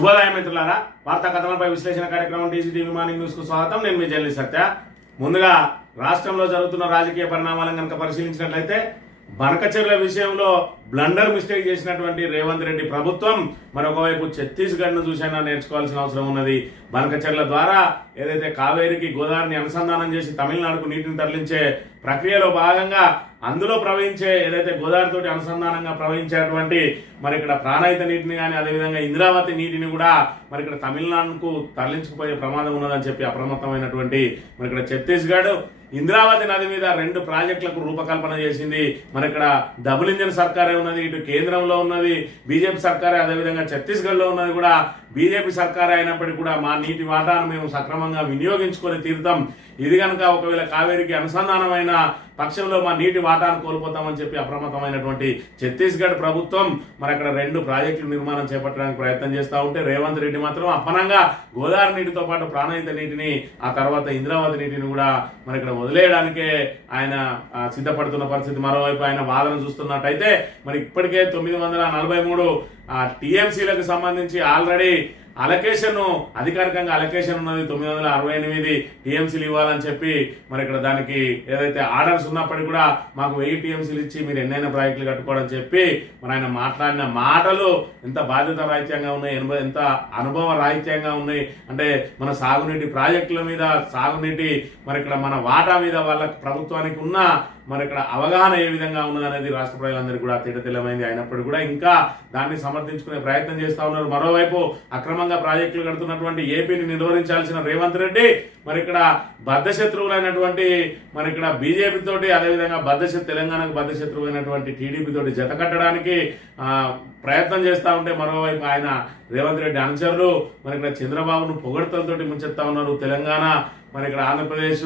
శుభోదయం మిత్రులారా, వార్తా కథనాలపై విశ్లేషణ కార్యక్రమం టీసీటీవీ మార్నింగ్ న్యూస్ కు స్వాగతం. నేను మీ జల్లి సత్య. ముందుగా రాష్ట్రంలో జరుగుతున్న రాజకీయ పరిణామాలను కనుక పరిశీలించినట్లయితే బనకచెర్ల విషయంలో బ్లండర్ మిస్టేక్ చేసినటువంటి రేవంత్ రెడ్డి ప్రభుత్వం మరొకవైపు ఛత్తీస్గఢ్ ను చూసైనా నేర్చుకోవాల్సిన అవసరం ఉన్నది. బనకచెర్ల ద్వారా ఏదైతే కావేరికి గోదావరిని అనుసంధానం చేసి తమిళనాడుకు నీటిని తరలించే ప్రక్రియలో భాగంగా అందులో ప్రవహించే ఏదైతే గోదావరి తోటి అనుసంధానంగా ప్రవహించేటువంటి మరి ఇక్కడ ప్రాణహిత నీటిని కానీ అదేవిధంగా ఇంద్రావతి నీటిని కూడా మరి ఇక్కడ తమిళనాడుకు తరలించుకుపోయే ప్రమాదం ఉన్నదని చెప్పి అప్రమత్తమైనటువంటి మరి ఇక్కడ ఛత్తీస్గఢ్ ఇంద్రావతి నది మీద 2 ప్రాజెక్టులకు రూపకల్పన చేసింది. మరి ఇక్కడ డబుల్ ఇంజన్ సర్కారే ఉన్నది, ఇటు కేంద్రంలో ఉన్నది బీజేపీ సర్కారే, అదేవిధంగా ఛత్తీస్గఢ్ లో ఉన్నది కూడా బీజేపీ సర్కారే అయినప్పటికీ కూడా మా నీటి వాటాను మేము సక్రమంగా వినియోగించుకొని తీరుతాం, ఇది కనుక ఒకవేళ కావేరికి అనుసంధానమైన పక్షంలో మా నీటి వాటాను కోల్పోతామని చెప్పి అప్రమత్తమైనటువంటి ఛత్తీస్గఢ్ ప్రభుత్వం మరి అక్కడ 2 ప్రాజెక్టుల నిర్మాణం చేపట్టడానికి ప్రయత్నం చేస్తూ ఉంటే రేవంత్ రెడ్డి మాత్రం అప్పనంగా గోదావరి నీటితో పాటు ప్రాణహిత నీటిని ఆ తర్వాత ఇంద్రావతి నీటిని కూడా మరి ఇక్కడ వదిలేయడానికే ఆయన సిద్ధపడుతున్న పరిస్థితి. మరోవైపు ఆయన వాదన చూస్తున్నట్టయితే మరి ఇప్పటికే 943 టీఎంసీలకు సంబంధించి ఆల్రెడీ అలొకేషన్ అధికారికంగా అలొకేషన్ ఉన్నది. 968 టీఎంసీలు ఇవ్వాలని చెప్పి మరి ఇక్కడ దానికి ఏదైతే ఆర్డర్స్ ఉన్నప్పటికీ కూడా మాకు 1000 టీఎంసీలు ఇచ్చి మీరు ఎన్నైనా ప్రాజెక్టులు కట్టుకోవడం చెప్పి మరి ఆయన మాట్లాడిన మాటలు ఎంత బాధ్యత రాహిత్యంగా ఉన్నాయి, ఎంత అనుభవ రాహిత్యంగా ఉన్నాయి అంటే మన సాగునీటి ప్రాజెక్టుల మీద సాగునీటి మరి ఇక్కడ మన వాటా మీద వాళ్ళ ప్రభుత్వానికి ఉన్న మరి ఇక్కడ అవగాహన ఏ విధంగా ఉన్నదనేది రాష్ట్ర ప్రజలందరికీ కూడా తెల్లమైంది. అయినప్పటికీ కూడా ఇంకా దాన్ని సమర్థించుకునే ప్రయత్నం చేస్తా ఉన్నారు. మరోవైపు అక్రమంగా ప్రాజెక్టులు కడుతున్నటువంటి ఏపీని నిర్వహించాల్సిన రేవంత్ రెడ్డి మరి ఇక్కడ బద్ధశత్రువులైనటువంటి మరి ఇక్కడ బీజేపీ తోటి అదేవిధంగా తెలంగాణకు బద్ధశత్రువు అయినటువంటి టీడీపీ తోటి జత కట్టడానికి ప్రయత్నం చేస్తా ఉంటే మరోవైపు ఆయన రేవంత్ రెడ్డి అనుచరులు మరి ఇక్కడ చంద్రబాబును పొగడ్తలతోటి ముంచెత్తా ఉన్నారు. తెలంగాణ మరి ఇక్కడ ఆంధ్రప్రదేశ్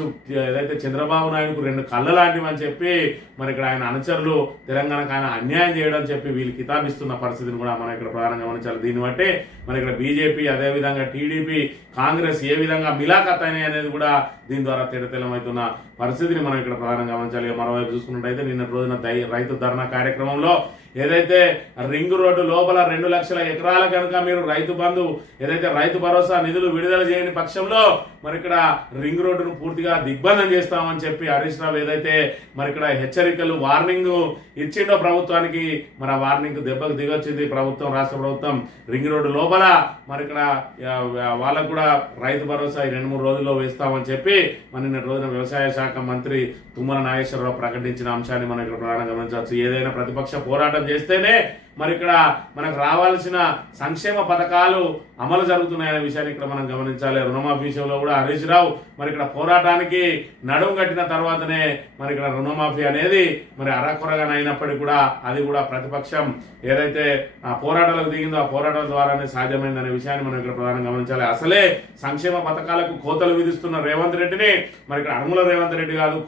ఏదైతే చంద్రబాబు నాయుడుకు 2 కళ్ళ లాంటివి అని చెప్పి మరి ఇక్కడ ఆయన అనుచరులు తెలంగాణకు ఆయన అన్యాయం చేయడం చెప్పి వీళ్ళు కితాబిస్తున్న పరిస్థితిని కూడా మనం ఇక్కడ ప్రధానంగా గమనించాలి. దీన్ని బట్టి మరి ఇక్కడ బీజేపీ అదేవిధంగా టీడీపీ కాంగ్రెస్ ఏ విధంగా మిలాఖత్ అయినాయి అనేది కూడా దీని ద్వారా తెల్లమవుతున్న పరిస్థితిని మనం ఇక్కడ ప్రధానంగా గమనించాలి. మరోవైపు చూసుకున్నట్టయితే నిన్న రోజున రైతు ధర్నా కార్యక్రమంలో ఏదైతే రింగ్ రోడ్డు లోపల 2 లక్షల ఎకరాల కనుక మీరు రైతు బంధు ఏదైతే రైతు భరోసా నిధులు విడుదల చేయని పక్షంలో మరి ఇక్కడ రింగ్ రోడ్డును పూర్తిగా దిగ్బంధం చేస్తామని చెప్పి హరీష్ రావు ఏదైతే మరి ఇక్కడ హెచ్చరికలు వార్నింగ్ ఇచ్చిండో ప్రభుత్వానికి మరి ఆ వార్నింగ్ దెబ్బకు దిగొచ్చింది ప్రభుత్వం, రాష్ట్ర ప్రభుత్వం. రింగ్ రోడ్డు లోపల మరి ఇక్కడ వాళ్ళకు కూడా రైతు భరోసా 2-3 రోజుల్లో వేస్తామని చెప్పి మరి నిన్న రోజున వ్యవసాయ శాఖ మంత్రి తుమ్మల నాగేశ్వరరావు ప్రకటించిన అంశాన్ని మనం ఇక్కడ ప్రధానంగా గమనించవచ్చు. ఏదైనా ప్రతిపక్ష పోరాటం చేస్తేనే మరి ఇక్కడ మనకు రావాల్సిన సంక్షేమ పథకాలు అమలు జరుగుతున్నాయనే విషయాన్ని ఇక్కడ మనం గమనించాలి. రుణమాఫీ విషయంలో కూడా హరీష్ రావు మరి ఇక్కడ పోరాటానికి నడుము కట్టిన తర్వాతనే మరి ఇక్కడ రుణమాఫీ అనేది మరి అరకొరగా అయినప్పటికీ కూడా అది కూడా ప్రతిపక్షం ఏదైతే ఆ పోరాటాలకు దిగిందో ఆ పోరాటాల ద్వారానే సాధ్యమైందనే విషయాన్ని మనం ఇక్కడ ప్రధానంగా గమనించాలి. అసలే సంక్షేమ పథకాలకు కోతలు విధిస్తున్న రేవంత్ రెడ్డిని మరి ఇక్కడ అనుముల రేవంత్ రెడ్డి కాదు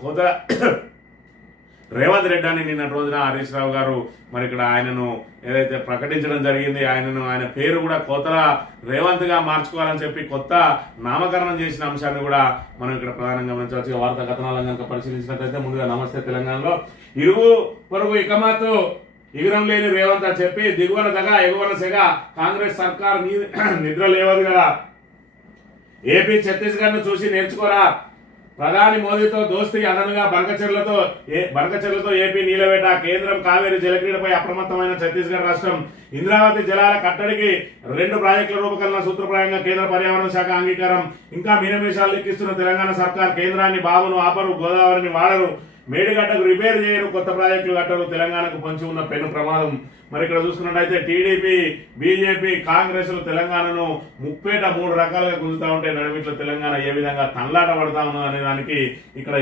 రేవంత్ రెడ్డి అని నిన్న రోజున హరీష్ రావు గారు మరి ఇక్కడ ఆయనను ఏదైతే ప్రకటించడం జరిగింది, ఆయన పేరు కూడా కోతల రేవంత్ గా మార్చుకోవాలని చెప్పి కొత్త నామకరణం చేసిన అంశాన్ని కూడా మనం ఇక్కడ ప్రధానంగా గమనించవచ్చు. వార్తా కథనాలను కనుక పరిశీలించినట్లయితే ముందుగా నమస్తే తెలంగాణలో ఇరుగు పొరుగు ఇకమాతు ఇగురం లేని రేవంత్ అని చెప్పి దిగువన దగ ఎగువన సెగ కాంగ్రెస్ సర్కార్ నిద్ర లేవదు కదా, ఏపీ ఛత్తీస్గఢ్ ను చూసి నేర్చుకోరా, ప్రధాని మోదీతో దోస్తీ అదనుగా బంకచెర్లతో ఏపీ నీలవేట, కేంద్రం కావేరీ జలక్రీడపై అప్రమత్తమైన ఛత్తీస్గఢ్ రాష్ట్రం, ఇంద్రావతి జలాల కట్టడికి 2 ప్రాజెక్టుల రూపకల్పన సూత్రప్రాయంగా కేంద్ర పర్యావరణ శాఖ అంగీకారం, ఇంకా మీనమేషాలు లెక్కిస్తున్న తెలంగాణ సర్కార్, కేంద్రాన్ని బాబును ఆపరు, గోదావరిని వాడరు, మేడిగడ్డకు రిపేర్ చేయరు, కొత్త ప్రాజెక్టులు కట్టరు, తెలంగాణకు పొంచి ఉన్న పెను ప్రమాదం. మరి ఇక్కడ చూసుకున్నట్టయితే టీడీపీ బీజేపీ కాంగ్రెస్ తెలంగాణను ముప్పేట 3 రకాలుగా గుంజుతా ఉంటే నడిమిట్ల తెలంగాణ ఏ విధంగా తనలాట పడతా ఉన్నది అనే దానికి ఇక్కడ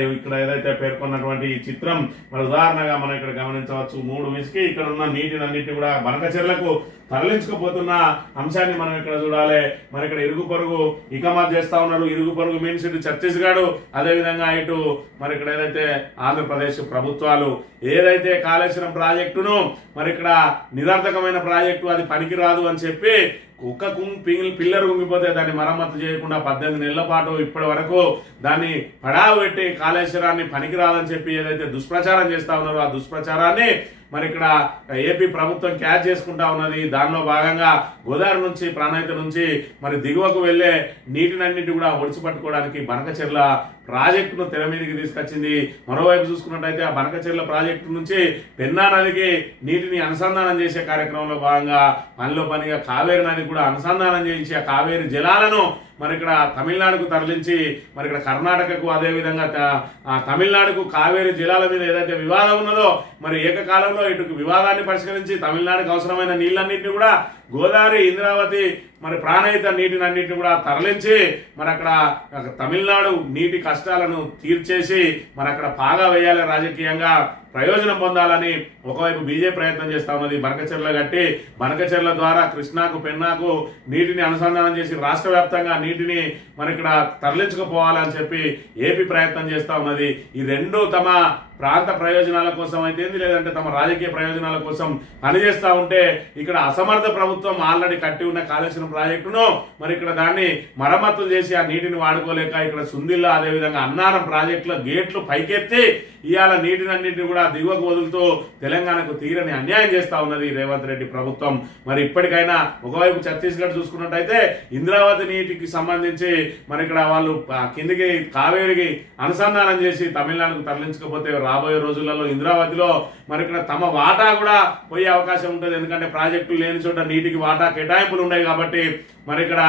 ఏదైతే పేర్కొన్నటువంటి ఈ చిత్రం మరి ఉదాహరణగా మనం ఇక్కడ గమనించవచ్చు. 3 విసికి ఇక్కడ ఉన్న నీటినన్నింటినీ కూడా బనకచెర్లకు తరలించుకుపోతున్న అంశాన్ని మనం ఇక్కడ చూడాలి. మరి ఇక్కడ ఇరుగు పొరుగు ఇకమాత్ చేస్తా ఉన్నారు. ఇరుగు పొరుగు మీన్స్ ఇటు ఛత్తీస్గఢ్ అదేవిధంగా ఇటు మరి ఇక్కడ ఏదైతే ఆంధ్రప్రదేశ్ ప్రభుత్వాలు ఏదైతే కాళేశ్వరం ప్రాజెక్టును మరి ఇక్కడ నిరర్థకమైన ప్రాజెక్టు అది పనికిరాదు అని చెప్పి కుక్క పిల్లర్ కుంగిపోతే దాన్ని మరమ్మతు చేయకుండా 18 నెలల పాటు ఇప్పటి వరకు దాన్ని పడావు పెట్టి కాళేశ్వరాన్ని పనికిరాదని చెప్పి ఏదైతే దుష్ప్రచారం చేస్తా ఉన్నారో ఆ దుష్ప్రచారాన్ని మరి ఇక్కడ ఏపీ ప్రభుత్వం క్యాచ్ చేసుకుంటా ఉన్నది. దానిలో భాగంగా గోదావరి నుంచి ప్రాణహిత నుంచి మరి దిగువకు వెళ్లే నీటినన్నింటి కూడా ఒడిచి పట్టుకోవడానికి బనకచెర్ల ప్రాజెక్టును తెర మీదకి తీసుకొచ్చింది. మరోవైపు చూసుకున్నట్టయితే ఆ బనకచెర్ల ప్రాజెక్టు నుంచి పెన్నా నదికి నీటిని అనుసంధానం చేసే కార్యక్రమంలో భాగంగా పనిలో పనిగా కావేరి నది కూడా అనుసంధానం చేయించి ఆ కావేరి జలాలను మరి ఇక్కడ తమిళనాడుకు తరలించి మరి ఇక్కడ కర్ణాటకకు అదేవిధంగా తమిళనాడుకు కావేరి జలాల మీద ఏదైతే వివాదం ఉన్నదో మరి ఏకకాలంలో ఇటు వివాదాన్ని పరిష్కరించి తమిళనాడుకు అవసరమైన నీళ్ళన్నింటినీ కూడా గోదావరి ఇంద్రావతి మరి ప్రాణహిత నీటిని అన్నింటిని కూడా తరలించి మరి అక్కడ తమిళనాడు నీటి కష్టాలను తీర్చేసి మరి అక్కడ పాగా వేయాలి, రాజకీయంగా ప్రయోజనం పొందాలని ఒకవైపు బీజేపీ ప్రయత్నం చేస్తా ఉన్నది. బనకచెర్ల కట్టి బనకచెర్ల ద్వారా కృష్ణాకు పెన్నాకు నీటిని అనుసంధానం చేసి రాష్ట్ర వ్యాప్తంగా నీటిని మరి ఇక్కడ తరలించుకుపోవాలని చెప్పి ఏపీ ప్రయత్నం చేస్తా ఉన్నది. ఈ రెండు తమ ప్రాంత ప్రయోజనాల కోసం అయితే లేదంటే తమ రాజకీయ ప్రయోజనాల కోసం పనిచేస్తా ఉంటే ఇక్కడ అసమర్థ ప్రభుత్వం ఆల్రెడీ కట్టి ఉన్న కాళేశ్వరం ప్రాజెక్టును మరి ఇక్కడ దాన్ని మరమ్మతులు చేసి ఆ నీటిని వాడుకోలేక ఇక్కడ సుందిల్లా అదేవిధంగా అన్నారం ప్రాజెక్టుల గేట్లు పైకెత్తి ఇవాళ నీటినన్నింటినీ కూడా దిగువకు వదులుతూ తెలంగాణకు తీరని అన్యాయం చేస్తా ఉన్నది రేవంత్ రెడ్డి ప్రభుత్వం. మరి ఇప్పటికైనా ఒకవైపు ఛత్తీస్గఢ్ చూసుకున్నట్టయితే ఇంద్రావతి నీటికి సంబంధించి మరి ఇక్కడ వాళ్ళు కిందికి కావేరికి అనుసంధానం చేసి తమిళనాడుకు తరలించకపోతే రాబోయే రోజులలో ఇంద్రావతిలో మరి ఇక్కడ తమ వాటా కూడా పోయే అవకాశం ఉంటుంది. ఎందుకంటే ప్రాజెక్టులు లేని చోట నీటికి వాటా కేటాయింపులు ఉన్నాయి కాబట్టి మరి ఇక్కడ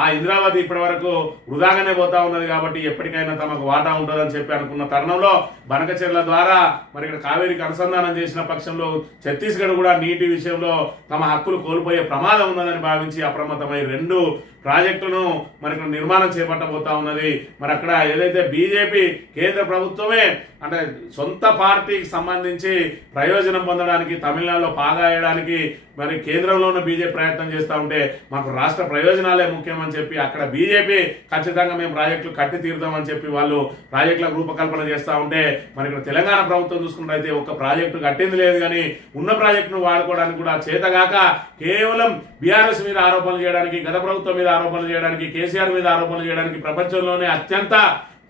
ఆ ఇంద్రావతి ఇప్పటి వరకు వృధాగానే పోతా ఉన్నది కాబట్టి ఎప్పటికైనా తమకు వాటా ఉంటుందని చెప్పి అనుకున్న తరుణంలో బనకచెర్ల ద్వారా మరి ఇక్కడ కావేరికి అనుసంధానం చేసిన పక్షంలో ఛత్తీస్గఢ్ కూడా నీటి విషయంలో తమ హక్కులు కోల్పోయే ప్రమాదం ఉన్నదని భావించి అప్రమత్తమై 2 ప్రాజెక్టులను మరి ఇక్కడ నిర్మాణం చేపట్టబోతా ఉన్నది. మరి అక్కడ ఏదైతే బీజేపీ కేంద్ర ప్రభుత్వమే అంటే సొంత పార్టీకి సంబంధించి ప్రయోజనం పొందడానికి తమిళనాడులో పాగాయడానికి మరి కేంద్రంలో ఉన్న బీజేపీ ప్రయత్నం చేస్తూ ఉంటే మాకు రాష్ట్ర ప్రయోజనాలే ముఖ్యమని చెప్పి అక్కడ బీజేపీ ఖచ్చితంగా మేము ప్రాజెక్టులు కట్టి తీరుదామని చెప్పి వాళ్ళు ప్రాజెక్టుల రూపకల్పన చేస్తూ ఉంటే మరి ఇక్కడ తెలంగాణ ప్రభుత్వం చూసుకున్నట్టయితే ఒక ప్రాజెక్టు కట్టింది లేదు కానీ ఉన్న ప్రాజెక్టును వాడుకోవడానికి కూడా చేతగాక కేవలం బీఆర్ఎస్ మీద ఆరోపణలు చేయడానికి గత ప్రభుత్వం మీద ఆరోపణలు చేయడానికి కేసీఆర్ మీద ఆరోపణలు చేయడానికి ప్రపంచంలోనే అత్యంత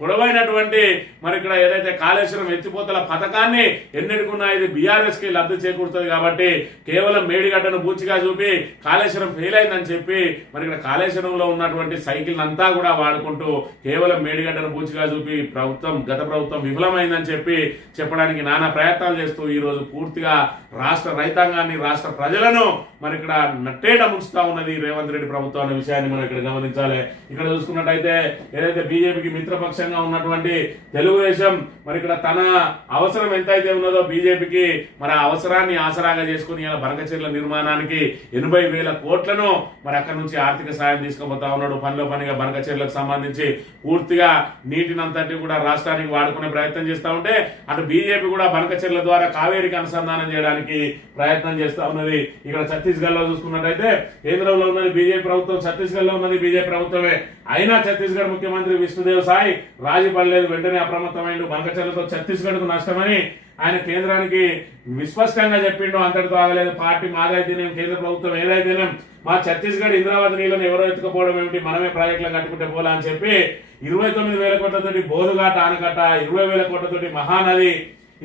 పొడవైనటువంటి మరి ఇక్కడ ఏదైతే కాళేశ్వరం ఎత్తిపోతల పథకాన్ని ఎన్నెడుకున్నా ఇది బీఆర్ఎస్ కి లబ్ధి చేకూరుతుంది కాబట్టి కేవలం మేడిగడ్డను బూచిగా చూపి కాళేశ్వరం ఫెయిల్ అయిందని చెప్పి మరి ఇక్కడ కాళేశ్వరంలో ఉన్నటువంటి సైకిల్ అంతా కూడా వాడుకుంటూ కేవలం మేడిగడ్డను బూచిగా చూపి గత ప్రభుత్వం విఫలమైందని చెప్పి చెప్పడానికి నానా ప్రయత్నాలు చేస్తూ ఈ రోజు పూర్తిగా రాష్ట్ర రైతాంగాన్ని రాష్ట్ర ప్రజలను మరి ఇక్కడ నట్టేట ముంచుతా ఉన్నది రేవంత్ రెడ్డి ప్రభుత్వం అనే విషయాన్ని మనం ఇక్కడ గమనించాలి. ఇక్కడ చూసుకున్నట్టయితే ఏదైతే బీజేపీకి మిత్రపక్షం ఉన్నటువంటి తెలుగుదేశం మరి ఇక్కడ తన అవసరం ఎంతైతే ఉన్నదో బీజేపీకి మరి ఆ అవసరాన్ని ఆసరాగా చేసుకుని ఇలా బనకచెర్ల నిర్మాణానికి 80,000 కోట్లను మరి అక్కడ నుంచి ఆర్థిక సాయం తీసుకుపోతా ఉన్నాడు. పనిలో పనిగా బనకచెర్లకు సంబంధించి పూర్తిగా నీటినంతటి కూడా రాష్ట్రానికి వాడుకునే ప్రయత్నం చేస్తా ఉంటే అటు బీజేపీ కూడా బనకచెర్ల ద్వారా కావేరికి అనుసంధానం చేయడానికి ప్రయత్నం చేస్తా ఉన్నది. ఇక్కడ ఛత్తీస్గఢ్ లో చూసుకున్నట్టయితే కేంద్రంలో ఉన్నది బీజేపీ ప్రభుత్వం, ఛత్తీస్గఢ్ లో ఉన్నది బీజేపీ ప్రభుత్వమే. అయినా ఛత్తీస్గఢ్ ముఖ్యమంత్రి విష్ణుదేవ్ సాయ్ రాజీ పడలేదు, వెంటనే అప్రమత్తమైండు. బనకచెర్లతో ఛత్తీస్గఢ్ కు నష్టమని ఆయన కేంద్రానికి విస్పష్టంగా చెప్పిండు. అంతటితో ఆగలేదు. పార్టీ మాదైతేనేం కేంద్ర ప్రభుత్వం ఏదైతేనేం మా ఛత్తీస్గఢ్ ఇంద్రావతి నీళ్ళని ఎవరో ఎత్తుకపోవడం ఏమిటి, మనమే ప్రాజెక్టులు కట్టుకుంటే పోలా అని చెప్పి 29,000 కోట్లతోటి బోధుఘాట్ ఆనకట్ట, 20,000 కోట్లతోటి మహానది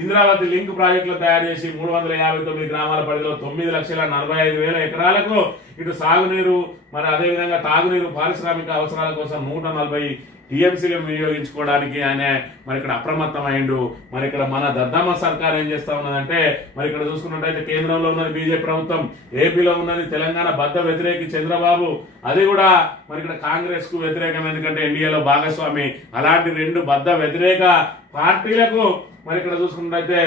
ఇంద్రావతి లింక్ ప్రాజెక్టులు తయారు చేసి 359 గ్రామాల పరిధిలో 9,45,000 ఎకరాలకు ఇటు సాగునీరు మరి అదేవిధంగా తాగునీరు పారిశ్రామిక అవసరాల కోసం 140 టీఎంసీలను వినియోగించుకోవడానికి ఆయన మరి ఇక్కడ అప్రమత్తమైండు. మరి ఇక్కడ మన దద్దమ్మ సర్కార్ ఏం చేస్తా ఉన్నదంటే మరి ఇక్కడ చూసుకున్నట్టయితే కేంద్రంలో ఉన్నది బీజేపీ ప్రభుత్వం, ఏపీలో ఉన్నది తెలంగాణ బద్ద వ్యతిరేకి చంద్రబాబు, అది కూడా మరి ఇక్కడ కాంగ్రెస్ కు వ్యతిరేకం, ఎందుకంటే ఎన్డీఏలో భాగస్వామి. అలాంటి 2 బద్ద వ్యతిరేక పార్టీలకు మరి ఇక్కడ చూసుకున్నట్టయితే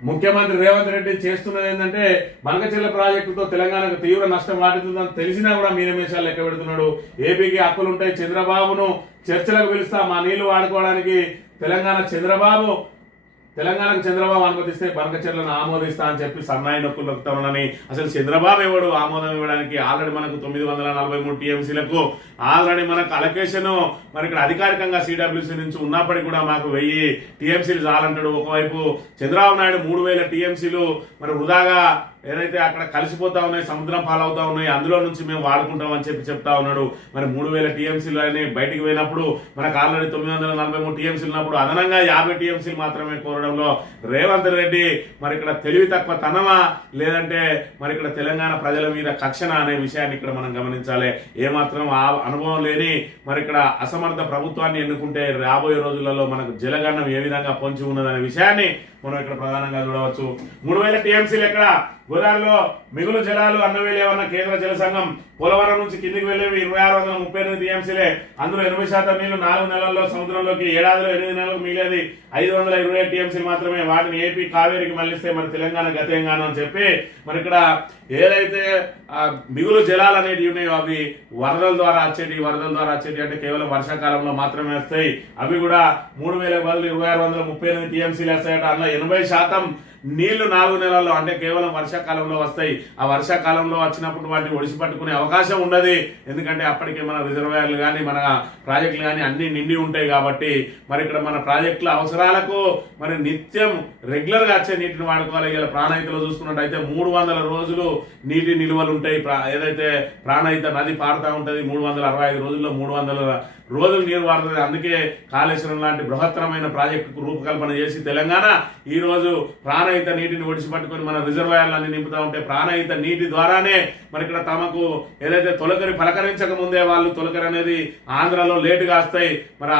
ముఖ్యమంత్రి రేవంత్ రెడ్డి చేస్తున్నది ఏంటంటే బనకచెర్ల ప్రాజెక్టుతో తెలంగాణకు తీవ్ర నష్టం వాటిల్తుందని తెలిసినా కూడా మీనమేషాలు లెక్క పెడుతున్నాడు. ఏపీకి హక్కులుంటాయి, చంద్రబాబును చర్చలకు పిలుస్తా, మా నీళ్లు వాడుకోవడానికి తెలంగాణకు చంద్రబాబు అనుమతిస్తే బనకచెర్లను ఆమోదిస్తా అని చెప్పి సన్నాయి నొక్కులు నొక్కుతామని. అసలు చంద్రబాబు ఎవడు ఆమోదం ఇవ్వడానికి? ఆల్రెడీ మనకు 943 టీఎంసీలకు ఆల్రెడీ మనకు అలొకేషన్ మరి ఇక్కడ అధికారికంగా సిడబ్ల్యూసీ నుంచి ఉన్నప్పటికీ కూడా మాకు 1000 టీఎంసీలు చాలంటాడు. ఒకవైపు చంద్రబాబు నాయుడు 3,000 టీఎంసీలు మరి వృధాగా ఏదైతే అక్కడ కలిసిపోతా ఉన్నాయి, సముద్రం పాలవుతా ఉన్నాయి, అందులో నుంచి మేము వాడుకుంటాం అని చెప్తా ఉన్నాడు. మరి 3000 టీఎంసీలు అని బయటికి పోయినప్పుడు మనకు ఆల్రెడీ 943 టీఎంసీలు ఉన్నప్పుడు అదనంగా 50 టీఎంసీలు మాత్రమే కోరడంలో రేవంత్ రెడ్డి మరి ఇక్కడ తెలివి తక్కువ తనమా లేదంటే మరి ఇక్కడ తెలంగాణ ప్రజల మీద కక్షణ అనే విషయాన్ని ఇక్కడ మనం గమనించాలి. ఏమాత్రం ఆ అనుభవం లేని మరి ఇక్కడ అసమర్థ ప్రభుత్వాన్ని ఎన్నుకుంటే రాబోయే రోజులలో మనకు జలగండం ఏ విధంగా పొంచి ఉన్నదనే విషయాన్ని మనం ఇక్కడ ప్రధానంగా చూడవచ్చు. 3000 టీఎంసీలు ఎక్కడ గోదావరిలో మిగులు జలాలు అన్నవేలు ఏమన్నా కేంద్ర జల సంఘం పోలవరం నుంచి కిందికి వెళ్ళేవి 2638 టీఎంసీలే. అందులో 80% నీళ్లు 4 నెలల్లో సముద్రంలోకి, ఏడాదిలో 8 నెలలకు మిగిలేది 527 టీఎంసీలు మాత్రమే. వాటిని ఏపీ కావేరికి మళ్లిస్తే మరి తెలంగాణ గతేంగానం అని చెప్పి మరి ఇక్కడ ఏదైతే మిగులు జలాలు అనేవి ఉన్నాయో అవి వరదల ద్వారా వచ్చేటి అంటే కేవలం వర్షాకాలంలో మాత్రమే వస్తాయి. అవి కూడా 3000 బదులు 2638 టీఎంసీలు వస్తాయట. అందులో 80% నీళ్లు 4 నెలల్లో అంటే కేవలం వర్షాకాలంలో వస్తాయి. ఆ వర్షాకాలంలో వచ్చినప్పుడు వాటిని ఒడిసి పట్టుకునే అవకాశం ఉండదు. ఎందుకంటే అప్పటికే మన రిజర్వాయర్లు కానీ మన ప్రాజెక్టులు కానీ అన్ని నిండి ఉంటాయి. కాబట్టి మరి ఇక్కడ మన ప్రాజెక్టుల అవసరాలకు మరి నిత్యం రెగ్యులర్ గా వచ్చే నీటిని వాడుకోవాలి. ఇలా ప్రాణహితలో చూసుకున్నట్టయితే 300 రోజులు నీటి నిల్వలు ఉంటాయి. ఏదైతే ప్రాణహిత నది పారుతా ఉంటది 365 రోజుల్లో 300 రోజులు నీరు వాడుతుంది. అందుకే కాళేశ్వరం లాంటి బృహత్తరమైన ప్రాజెక్టుకు రూపకల్పన చేసి తెలంగాణ ఈ రోజు ప్రాణహిత నీటిని ఒడిసిపట్టుకొని మన రిజర్వాయర్లన్నీ నింపుతా ఉంటే ప్రాణహిత నీటి ద్వారానే మరి ఇక్కడ తమకు ఏదైతే తొలకరి పలకరించక ముందే వాళ్ళు తొలకరి అనేది ఆంధ్రలో లేటుగా వస్తాయి. మరి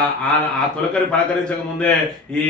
ఆ తొలకరి పలకరించక ముందే ఈ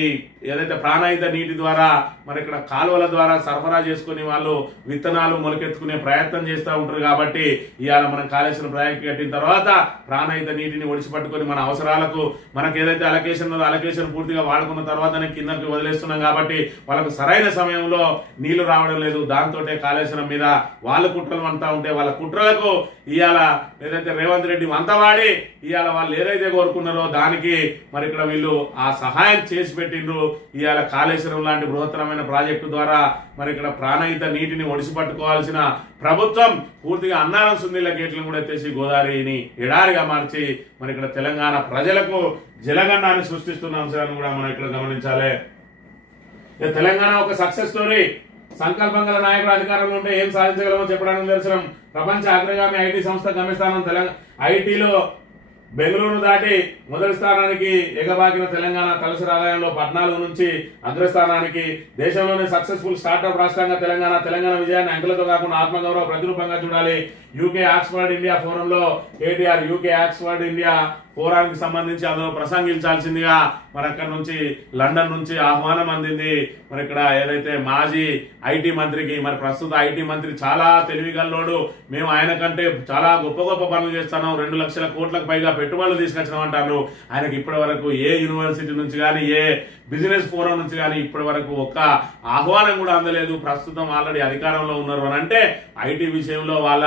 ఏదైతే ప్రాణహిత నీటి ద్వారా మరి ఇక్కడ కాలువల ద్వారా సరఫరా చేసుకుని వాళ్ళు విత్తనాలు మొలకెత్తుకునే ప్రయత్నం చేస్తూ ఉంటారు. కాబట్టి ఇవాళ మనం కాళేశ్వరం ప్రాజెక్టు కట్టిన తర్వాత ప్రాణహిత నీటిని ఒడిసిపట్టుకొని మన అవసరాలకు మనకు ఏదైతే అలొకేషన్ పూర్తిగా వాడుకున్న తర్వాతనే కిందకి వదిలేస్తున్నాం. కాబట్టి వాళ్ళకు సరైన సమయంలో నీళ్లు రావడం లేదు. దాంతో కాళేశ్వరం మీద వాళ్ళు కుట్రలు అంటా ఉంటే వాళ్ళ కుట్రలకు ఇవాళ ఏదైతే రేవంత్ రెడ్డి వంతవాడి ఇవాళ వాళ్ళు ఏదైతే కోరుకున్నారో దానికి మరి ఇక్కడ వీళ్ళు ఆ సహాయం చేసి పెట్టిండ్రు. ఇవాళ కాళేశ్వరం లాంటి బృహత్తరమైన ప్రాజెక్టు ద్వారా మరి ఇక్కడ ప్రాణహిత నీటిని ఒడిసి పట్టుకోవాల్సిన ప్రభుత్వం పూర్తిగా అన్నారం సున్నీల గేట్లను కూడా ఎత్తేసి గోదావరిని ఎడారిగా మార్చి మరి ఇక్కడ తెలంగాణ ప్రజలకు జలగండాన్ని సృష్టిస్తున్న అంశాలను కూడా మనం ఇక్కడ గమనించాలి. తెలంగాణ ఒక సక్సెస్ స్టోరీ. సంకల్పం గల నాయకుడు అధికారంలో ఉంటే ఏం సాధించగలమో చెప్పడానికి దర్శనం. ప్రపంచ అగ్రగామి ఐటీ సంస్థ గమ్యస్థానం తెలంగాణ. ఐటీలో బెంగళూరు దాటి మొదటి స్థానానికి ఎగబాకిన తెలంగాణ తలసరి ఆదాయంలో 14 నుంచి అగ్రస్థానానికి. దేశంలోనే సక్సెస్ఫుల్ స్టార్ట్అప్ రాష్ట్రంగా తెలంగాణ విజయాన్ని అంకెలతో కాకుండా ఆత్మగౌరవ ప్రతిరూపంగా చూడాలి. యూకే ఆక్స్ఫర్డ్ ఇండియా ఫోరంలో కేటీఆర్ యూకే ఆక్స్ఫర్డ్ ఇండియా ఫోరానికి సంబంధించి అందులో ప్రసంగించాల్సిందిగా మరి అక్కడ నుంచి లండన్ నుంచి ఆహ్వానం అందింది. మరి ఇక్కడ ఏదైతే మాజీ ఐటీ మంత్రికి మరి ప్రస్తుత ఐటీ మంత్రి చాలా తెలివిగల్లోడు, మేము ఆయన కంటే చాలా గొప్ప పనులు చేస్తున్నాం, 2 లక్షల కోట్లకు పైగా పెట్టుబడులు తీసుకొచ్చినాం అంటారు. ఆయనకి ఇప్పటి వరకు ఏ యూనివర్సిటీ నుంచి కానీ ఏ బిజినెస్ ఫోరం నుంచి కానీ ఇప్పటి వరకు ఒక్క ఆహ్వానం కూడా అందలేదు. ప్రస్తుతం ఆల్రెడీ అధికారంలో ఉన్నారు అని అంటే ఐటీ విషయంలో వాళ్ళ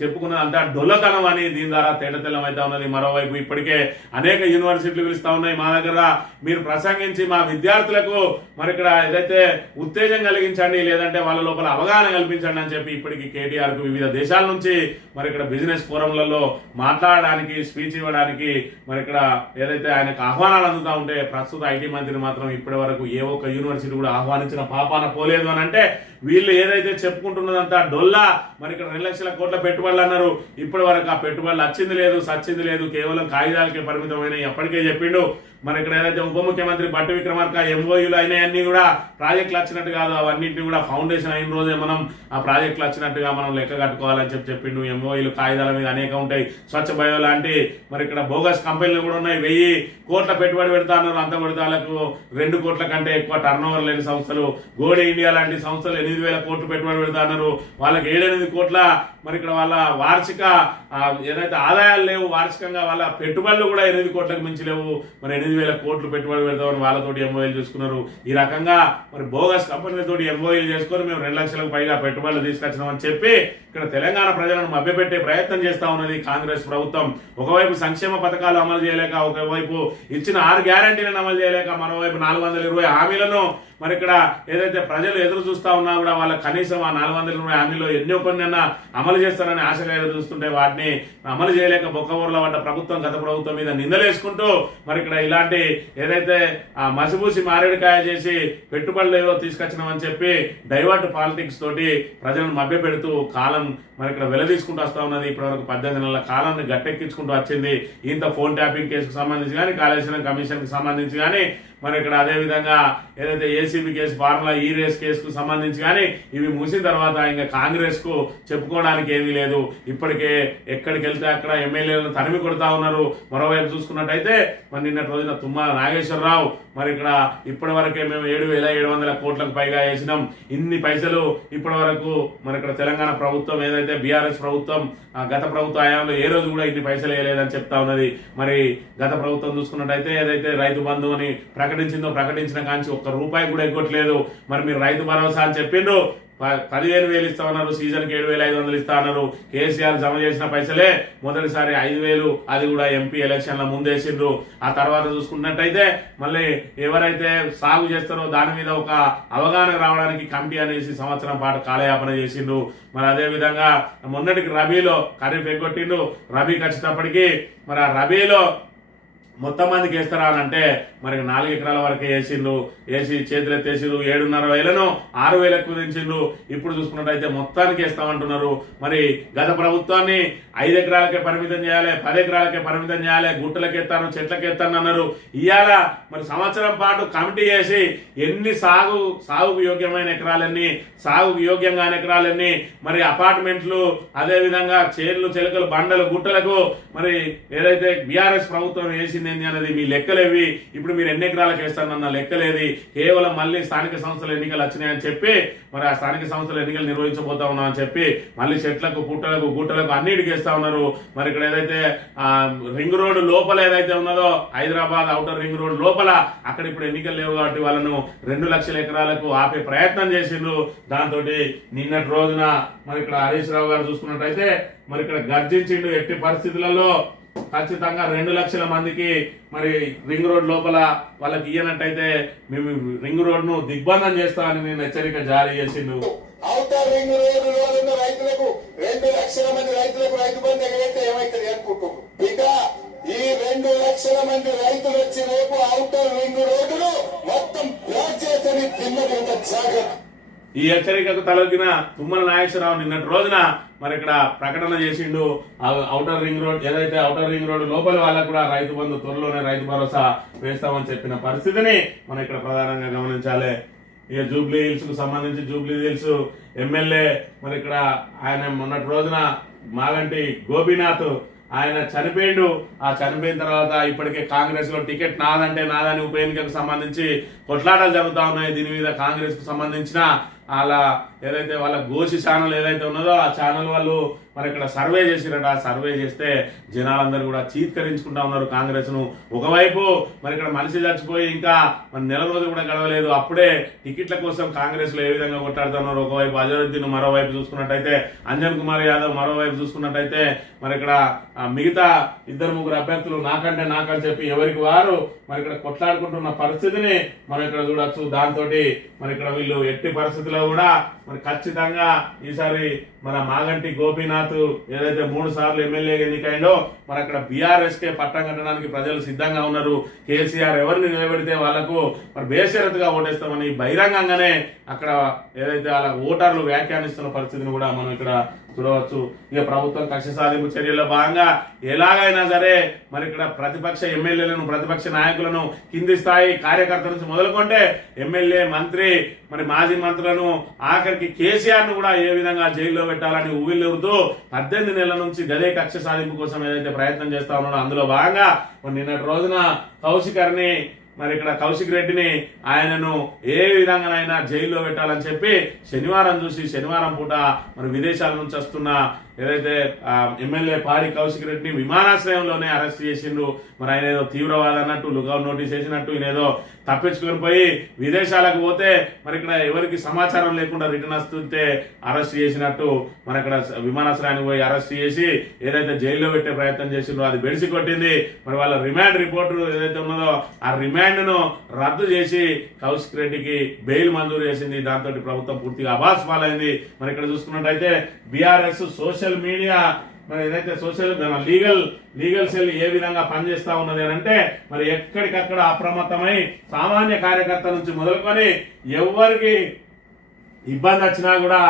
చెప్పుకున్నదంతా డొల్లతనం అని దీని ద్వారా తేటతెల్లం అయితే ఉన్నది. మరోవైపు ఇప్పటికే అనేక యూనివర్సిటీలు పిలుస్తా ఉన్నాయి, మా దగ్గర మీరు ప్రసంగించి మా విద్యార్థులకు మరి ఇక్కడ ఏదైతే ఉత్తేజం కలిగించండి, లేదంటే వాళ్ళ లోపల అవగాహన కల్పించండి అని చెప్పి ఇప్పటికీ కేటీఆర్ కు వివిధ దేశాల నుంచి మరి ఇక్కడ బిజినెస్ ఫోరంలలో మాట్లాడడానికి స్పీచ్ ఇవ్వడానికి మరి ఇక్కడ ఏదైతే ఆయనకు ఆహ్వానాలు అందుతా ఉంటే ప్రస్తుత ఐటీ మంత్రిని మాత్రం ఇప్పటి వరకు ఏ ఒక్క యూనివర్సిటీ కూడా ఆహ్వానించిన పాపాన పోలేదు అని అంటే వీళ్ళు ఏదైతే చెప్పుకుంటున్నదంతా డొల్లా. మరి ఇక్కడ 2 లక్షల కోట్ల పెట్టుబడులు అన్నారు, ఇప్పటి వరకు ఆ పెట్టుబడులు వచ్చింది లేదు, సచ్చింది లేదు, కేవలం కాగితాలకే పరిమితమైన ఎప్పటికే చెప్పిండు. మరి ఇక్కడ ఏదైతే ఉప ముఖ్యమంత్రి బట్టి విక్రమార్క ఎంఓయూలు అయినాయన్నీ కూడా ప్రాజెక్టులు వచ్చినట్టు కాదు, అవన్నింటినీ కూడా ఫౌండేషన్ అయిన రోజే మనం ఆ ప్రాజెక్టులు వచ్చినట్టుగా మనం లెక్క కట్టుకోవాలని చెప్పిండు. ఎంఓయూలు కాగితాల మీద అనేక ఉంటాయి. స్వచ్ఛ బయో లాంటి మరి ఇక్కడ బోగస్ కంపెనీలు కూడా ఉన్నాయి. 1000 కోట్ల పెట్టుబడి పెడతా అన్నారు. అంత పెడతాలకు 2 కోట్ల కంటే ఎక్కువ టర్న్ ఓవర్ లేని సంస్థలు. గోడి ఇండియా లాంటి సంస్థలు 8,000 కోట్లు పెట్టుబడి పెడతా అన్నారు. వాళ్ళకి 7-8 కోట్ల మరి ఇక్కడ వాళ్ళ వార్షిక ఏదైతే ఆదాయాలు లేవు, వార్షికంగా వాళ్ళ పెట్టుబడులు కూడా 8 కోట్లకు మించి లేవు. మరి 8,000 కోట్లు పెట్టుబడి పెడతామని వాళ్ళతోటి ఎంఓఏలు చేసుకున్నారు. ఈ రకంగా మరి బోగస్ కంపెనీలతో ఎంఓఏలు చేసుకొని మేము 2 లక్షలకు పైగా పెట్టుబడులు తీసుకొచ్చినామని చెప్పి ఇక్కడ తెలంగాణ ప్రజలను మభ్యపెట్టే ప్రయత్నం చేస్తా ఉన్నది కాంగ్రెస్ ప్రభుత్వం. ఒకవైపు సంక్షేమ పథకాలు అమలు చేయలేక, ఒకవైపు ఇచ్చిన 6 గ్యారంటీలను అమలు చేయలేక, మరోవైపు 420 హామీలను మరి ఇక్కడ ఏదైతే ప్రజలు ఎదురు చూస్తా ఉన్నా కూడా వాళ్ళ కనీసం ఆ 420 హామీలో ఎన్నో కొన్ని అమలు చేస్తారని ఆశగా ఎదురు చూస్తుంటే వాటిని అమలు చేయలేక బొక్కబోర్ల పడ్డ ప్రభుత్వం గత ప్రభుత్వం మీద నిందలేసుకుంటూ మరి ఇక్కడ ఇలాంటి లాంటి ఏదైతే ఆ మసిబూసి మారేడుకాయ చేసి పెట్టుబడులు ఏదో తీసుకొచ్చినామని చెప్పి డైవర్ట్ పాలిటిక్స్ తోటి ప్రజలను మభ్య పెడుతూ కాలం మరి ఇక్కడ వెలదీసుకుంటూ వస్తా ఉన్నది. ఇప్పటివరకు 18 నెలల కాలాన్ని గట్టెక్కించుకుంటూ వచ్చింది. ఇంత ఫోన్ ట్యాపింగ్ కేసుకు సంబంధించి కానీ కాళేశ్వరం కమిషన్ కి సంబంధించి కానీ మరి ఇక్కడ అదేవిధంగా ఏదైతే ఏసీబీ కేసు ఫార్ములా ఈ రేస్ కేసుకు సంబంధించి కానీ ఇవి మూసిన తర్వాత ఇంకా కాంగ్రెస్ కు చెప్పుకోవడానికి ఏమీ లేదు. ఇప్పటికే ఎక్కడికి వెళ్తే అక్కడ ఎమ్మెల్యేలను తరిమి కొడతా ఉన్నారు. మరోవైపు చూసుకున్నట్టయితే మరి నిన్నటి రోజున తుమ్మల నాగేశ్వరరావు మరి ఇక్కడ ఇప్పటి వరకే మేము 7,700 కోట్లకు పైగా వేసినాం. ఇన్ని పైసలు ఇప్పటి వరకు మరి ఇక్కడ తెలంగాణ ప్రభుత్వం ఏదైతే బీఆర్ఎస్ ప్రభుత్వం గత ప్రభుత్వ హయాంలో ఏ రోజు కూడా ఇన్ని పైసలు వేయలేదని చెప్తా ఉన్నది. మరి గత ప్రభుత్వం చూసుకున్నట్టయితే ఏదైతే రైతు బంధు అని ప్రకటించిన కాంచి ₹1 కూడా ఎగ్గొట్టలేదు. మరి మీరు రైతు భరోసా అని చెప్పిండ్రు, 15,000 ఇస్తా ఉన్నారు, సీజన్ కి 7,500 ఇస్తా ఉన్నారు. కేసీఆర్ జమ చేసిన పైసలే మొదటిసారి 5,000, అది కూడా ఎంపీ ఎలక్షన్ల ముందేసిండ్రు. ఆ తర్వాత చూసుకున్నట్టయితే మళ్ళీ ఎవరైతే సాగు చేస్తారో దాని మీద ఒక అవగాహన రావడానికి కమిటీ అనేసి సంవత్సరం పాటు కాలయాపన చేసిండ్రు. మరి అదే విధంగా మొన్నటికి రబీలో ఖరీఫ్ ఎగ్గొట్టిండ్రు. రబీకి వచ్చేటప్పటికి మరి ఆ రబీలో మొత్తం మందికి వేస్తారా అని అంటే మరి 4 ఎకరాల వరకే వేసిండ్రు. వేసి చేతులు ఎత్తేసిండ్రు. 7,500 6,000 కుదించిండ్రు. ఇప్పుడు చూసుకున్నట్టయితే మొత్తానికి వేస్తామంటున్నారు. మరి గత ప్రభుత్వాన్ని 5 ఎకరాలకే పరిమితం చేయాలి, 10 ఎకరాలకే పరిమితం చేయాలి, గుట్టలకు ఎత్తాను, చెట్లకు ఎత్తాను అన్నారు. ఇవాళ మరి సంవత్సరం పాటు కమిటీ చేసి ఎన్ని సాగుకు యోగ్యమైన ఎకరాలన్నీ, సాగుకు యోగ్యంగా ఎకరాలన్నీ, మరి అపార్ట్మెంట్లు, అదే విధంగా చేర్లు, చెలకలు, బండలు, గుట్టలకు మరి ఏదైతే బీఆర్ఎస్ ప్రభుత్వం వేసింది అనేది మీ లెక్కలేవి. ఇప్పుడు మీరు ఎన్ని ఎకరాలకు వేస్తారన్న లెక్కలేది. కేవలం మళ్ళీ స్థానిక సంస్థల ఎన్నికలు వచ్చినాయని చెప్పి మరి ఆ స్థానిక సంస్థల ఎన్నికలు నిర్వహించబోతా ఉన్నాం అని చెప్పి మళ్ళీ చెట్లకు, పుట్టలకు, గుట్టలకు అన్నిటికి వేస్తా ఉన్నారు. మరి ఇక్కడ ఏదైతే రింగ్ రోడ్ లోపల ఏదైతే ఉన్నదో హైదరాబాద్ ఔటర్ రింగ్ రోడ్ లోపల అక్కడ ఇప్పుడు ఎన్నికలు లేవు కాబట్టి వాళ్ళను 2 లక్షల ఎకరాలకు ఆపే ప్రయత్నం చేసిండ్రు. దాంతో నిన్నటి రోజున మరి ఇక్కడ హరీష్ రావు గారు చూసుకున్నట్టయితే మరి ఇక్కడ గర్జించిండు. ఎట్టి పరిస్థితులలో ఖచ్చితంగా 2 లక్షల మందికి మరి రింగ్ రోడ్ లోపల వాళ్ళకి ఇయ్యనట్టయితే మేము రింగ్ రోడ్ ను దిగ్బంధం చేస్తామని నేను హెచ్చరిక జారీ చేసిండు. ఔటర్ రింగ్ రోడ్ లో ఉన్న రైతులకు 2 లక్షల మంది రైతులకు రైతు బంధు ఎగవేస్తే ఏమైతుంది అనుకుంటున్నారు. ఇక ఈ 2 లక్షల మంది రైతులు వచ్చి రేపు ఔటర్ రింగ్ రోడ్డును మొత్తం బ్లాక్ చేసని తిన్నది ఒక జాగ్రత్త. ఈ హెచ్చరికకు తలొగ్గిన తుమ్మల నాగేశ్వరరావు నిన్నటి రోజున మరి ఇక్కడ ప్రకటన చేసిండు. ఔటర్ రింగ్ రోడ్ ఏదైతే ఔటర్ రింగ్ రోడ్ లోపల వాళ్ళకు కూడా రైతు బంధు త్వరలోనే రైతు భరోసా వేస్తామని చెప్పిన పరిస్థితిని మనం ఇక్కడ ప్రధానంగా గమనించాలి. ఇక జూబ్లీ హిల్స్ కు సంబంధించి జూబ్లీ హిల్స్ ఎమ్మెల్యే మరి ఇక్కడ ఆయన మొన్నటి రోజున మాగంటి గోపీనాథ్ ఆయన చనిపోయిండు. ఆ చనిపోయిన తర్వాత ఇప్పటికే కాంగ్రెస్ లో టికెట్ నాదని ఉప ఎన్నికకు సంబంధించి కొట్లాటలు జరుగుతా ఉన్నాయి. దీని మీద కాంగ్రెస్ కు సంబంధించిన అలా ఏదైతే వాళ్ళ గోషి ఛానల్ ఏదైతే ఉన్నదో ఆ ఛానల్ వాళ్ళు మరి ఇక్కడ సర్వే చేసిరట. ఆ సర్వే చేస్తే జనాలందరూ కూడా చీత్కరించుకుంటా ఉన్నారు కాంగ్రెస్ ను. ఒకవైపు మరి ఇక్కడ మనిషి చచ్చిపోయి ఇంకా మరి నెల రోజు కూడా గడవలేదు, అప్పుడే టికెట్ల కోసం కాంగ్రెస్ లో ఏ విధంగా కొట్టాడుతున్నారు. ఒకవైపు అజరుద్దీన్, మరోవైపు చూసుకున్నట్టయితే అంజన్ కుమార్ యాదవ్, మరోవైపు చూసుకున్నట్టయితే మరి ఇక్కడ మిగతా 2-3 అభ్యర్థులు నాకని చెప్పి ఎవరికి వారు మరి ఇక్కడ కొట్లాడుకుంటున్న పరిస్థితిని మనం ఇక్కడ చూడొచ్చు. దాంతో మరి ఇక్కడ వీళ్ళు ఎట్టి పరిస్థితుల్లో కూడా మరి ఖచ్చితంగా ఈసారి మన మాగంటి గోపీనాథ్ ఏదైతే 3 సార్లు ఎమ్మెల్యే ఎన్నికైందో మరి అక్కడ బీఆర్ఎస్ కే పట్టం కట్టడానికి ప్రజలు సిద్ధంగా ఉన్నారు. కేసీఆర్ ఎవరిని నిలబెడితే వాళ్లకు మరి బేషరతుగా ఓటేస్తామని బహిరంగంగానే అక్కడ ఏదైతే అలా ఓటర్లు వ్యాఖ్యానిస్తున్న పరిస్థితిని కూడా మనం ఇక్కడ చూడవచ్చు. ఇక ప్రభుత్వం కక్ష సాధింపు చర్యల్లో భాగంగా ఎలాగైనా సరే మరి ఇక్కడ ప్రతిపక్ష ఎమ్మెల్యేలను, ప్రతిపక్ష నాయకులను, కింది స్థాయి కార్యకర్త నుంచి మొదలుకుంటే ఎమ్మెల్యే, మంత్రి, మరి మాజీ మంత్రులను, ఆఖరికి కేసీఆర్ ను కూడా ఏ విధంగా జైల్లో పెట్టాలని ఊవిల్లూరుతూ 18 నెలల నుంచి గదే కక్ష సాధింపు కోసం ఏదైతే ప్రయత్నం చేస్తా ఉన్నాడో అందులో భాగంగా నిన్నటి రోజున కౌశిక్ రెడ్డిని ఆయనను ఏ విధంగానైనా జైల్లో పెట్టాలని చెప్పి శనివారం పూట మరి విదేశాల నుంచి వస్తున్న ఏదైతే ఎమ్మెల్యే పాడి కౌశిక్ రెడ్డిని విమానాశ్రయంలోనే అరెస్ట్ చేసిండ్రు. మరి ఆయన ఏదో తీవ్రవాద అన్నట్టు లుకౌట్ నోటీస్ వేసినట్టు ఈయన ఏదో తప్పించుకొని పోయి విదేశాలకు పోతే మరి ఇక్కడ ఎవరికి సమాచారం లేకుండా రిటర్న్ వస్తుంటే అరెస్ట్ చేసినట్టు మరి అక్కడ విమానాశ్రయానికి పోయి అరెస్ట్ చేసి ఏదైతే జైల్లో పెట్టే ప్రయత్నం చేసిండ్రో అది బెడిసి కొట్టింది. మరి వాళ్ళ రిమాండ్ రిపోర్టు ఏదైతే ఉన్నదో ఆ రిమాండ్ ను రద్దు చేసి కౌశిక్ రెడ్డికి బెయిల్ మంజూరు చేసింది. దాంతో ప్రభుత్వం పూర్తిగా అబాస్ పాలైంది. మరి ఇక్కడ చూసుకున్నట్టయితే బీఆర్ఎస్ సోషల్ మీడియా మరి ఏదైతే సోషల్ లీగల్ సెల్ ఏ విధంగా పనిచేస్తా ఉన్నది అని అంటే మరి ఎక్కడికక్కడ అప్రమత్తమై సామాన్య కార్యకర్త నుంచి మొదలుకొని ఎవరికి ఇబ్బంది వచ్చినా కూడా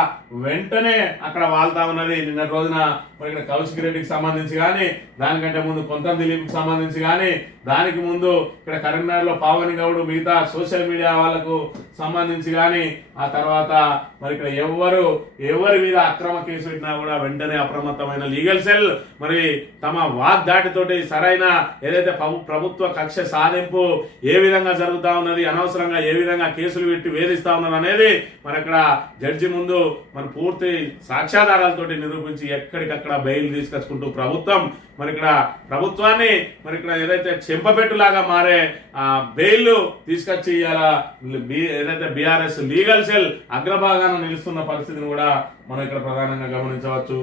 వెంటనే అక్కడ వాళ్తా ఉన్నది. నిన్న రోజున మరి ఇక్కడ కౌశిక్ రెడ్డికి సంబంధించి కానీ, దానికంటే ముందు కొంతం దిలీప్కి సంబంధించి కానీ, దానికి ముందు ఇక్కడ కరీంనగర్లో పావని గౌడ్ మిగతా సోషల్ మీడియా వాళ్లకు సంబంధించి కానీ, ఆ తర్వాత మరి ఇక్కడ ఎవరి మీద అక్రమ కేసు పెట్టినా కూడా వెంటనే అప్రమత్తమైన లీగల్ సెల్ మరి తమ వాగ్దాటితోటి సరైన ఏదైతే ప్రభుత్వ కక్ష సాధింపు ఏ విధంగా జరుగుతా ఉన్నది, అనవసరంగా ఏ విధంగా కేసులు పెట్టి వేధిస్తా ఉన్నారు అనేది మరి ఇక్కడ జడ్జి ముందు మన పూర్తి సాక్ష్యాధారాలతోటి నిరూపించి ఎక్కడికక్కడ బెయిల్ తీసుకొచ్చుకుంటూ మరి ఇక్కడ ప్రభుత్వాన్ని మరి ఇక్కడ ఏదైతే చెంపపెట్టులాగా మారే బెయిల్ తీసుకొచ్చి ఏదైతే బీఆర్ఎస్ లీగల్ సెల్ అగ్రభాగాన నిలుస్తున్న పరిస్థితిని కూడా మనం ఇక్కడ ప్రధానంగా గమనించవచ్చు.